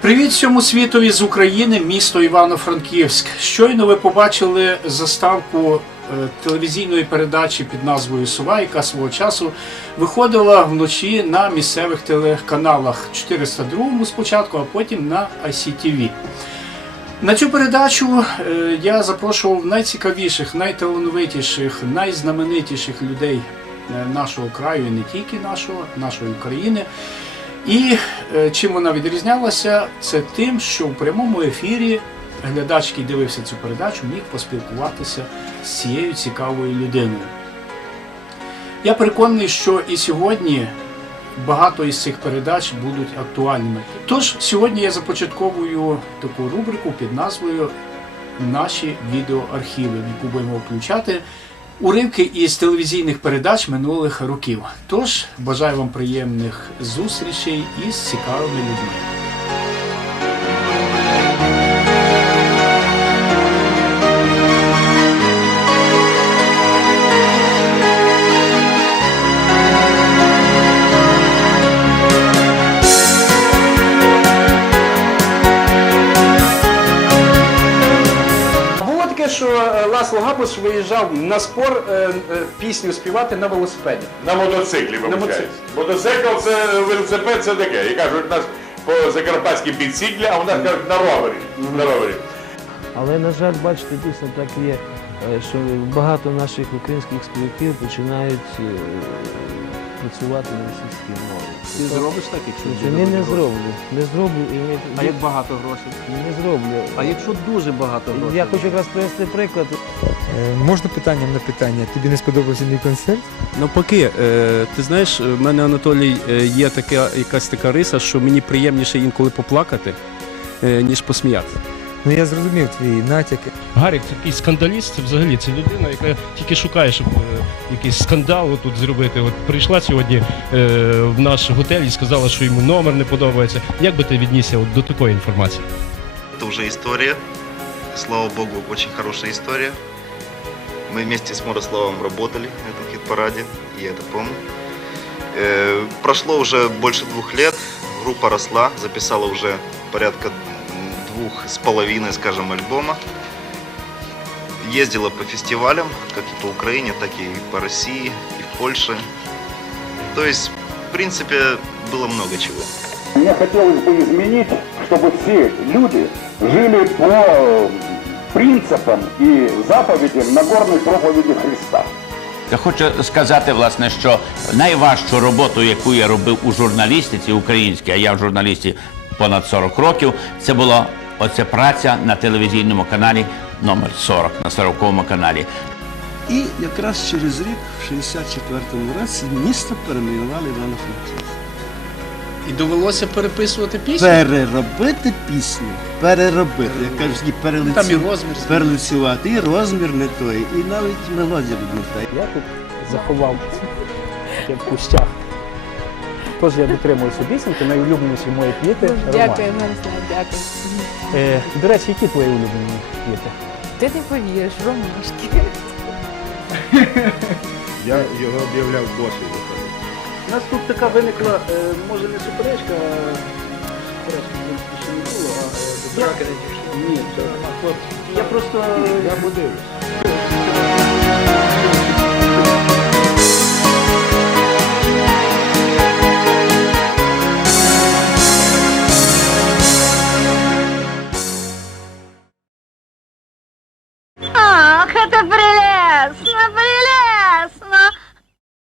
Привіт всьому світові з України, місто Івано-Франківськ. Щойно ви побачили заставку е, телевізійної передачі під назвою Сова, яка свого часу виходила вночі на місцевих телеканалах 402 спочатку, а потім на ICTV. На цю передачу е, я запрошував найцікавіших, найталановитіших, найзнаменитіших людей е, нашого краю, і не тільки нашого, нашої України. І е, чим вона відрізнялася, це тим, що в прямому ефірі глядач, який дивився цю передачу, міг поспілкуватися з цією цікавою людиною. Я переконаний, що і сьогодні багато із цих передач будуть актуальними. Тож сьогодні я започатковую таку рубрику під назвою Наші відеоархіви, в яку будемо включати уривки із телевізійних передач минулих років. Тож бажаю вам приємних зустрічей із цікавими людьми. Що е, Ласло Габус виїжджав на спор е, пісню співати на велосипеді. На мотоциклі, виходить. Мотоцикл це велосипед, це таке. І кажуть, у нас по закарпатській підсідлі, а у нас кажуть на ровері. На ровері. Але, на жаль, бачите, дійсно так є, е, що багато наших українських співаків починають е, працювати на російській мові. Ти зробиш так, якщо Тобто буде Ні, не гроші? зроблю. Не зроблю і не, А як багато грошей? не зроблю. А якщо дуже багато грошей? Я хочу якраз привести приклад. Е, Можна питанням на питання? Тобі не сподобався мій концерт? Навпаки, е, ти знаєш, в мене Анатолій е, є така якась така риса, що мені приємніше інколи поплакати, е, ніж посміяти. Ну я зрозумів твій натяк. Гарік такий скандаліст, це взагалі це людина, яка тільки шукає, щоб е, якийсь скандал тут зробити. От прийшла сьогодні е, в наш готель і сказала, що йому номер не подобається. Як би ти віднісся от до такої інформації? Это уже история. Слава богу, очень хорошая история. Мы вместе с Мирославом работали на этом хит-параде, и я это помню. Э, прошло уже больше двух лет, группа росла, записала уже порядка м, двух с половиной, скажем, альбома. Ездила по фестивалям, как и по Украине, так и по России, и в Польше. То есть, в принципе, было много чего. Мне хотелось бы изменить, чтобы все люди жили по принципам и заповедям Нагорной проповеди Христа. Я хочу сказати, власне, що найважчу роботу, яку я робив у журналістиці українській, а я в журналісті понад 40 років, це була оця праця на телевізійному каналі номер 40 на 40-му каналі. І якраз через рік, в 64-му році, місто перейменували Івано-Франківськ. І довелося переписувати пісню. Переробити пісню, переробити, як кажуть, і Там і розмір. перелицювати, і розмір не той, і навіть мелодія не та. Я тут заховав в кущах. Тож я дотримуюся обіцянки, найулюбленіші мої квіти. Дякую, Мирослав, дякую. Е, до речі, які твої улюблені квіти? Ти не повіриш, ромашки. Я його об'являв босою. У нас тут така виникла, е, може не суперечка, а суперечка ще не було, а е, драка не Ні, це нема хлопці. Я просто я подивлюсь.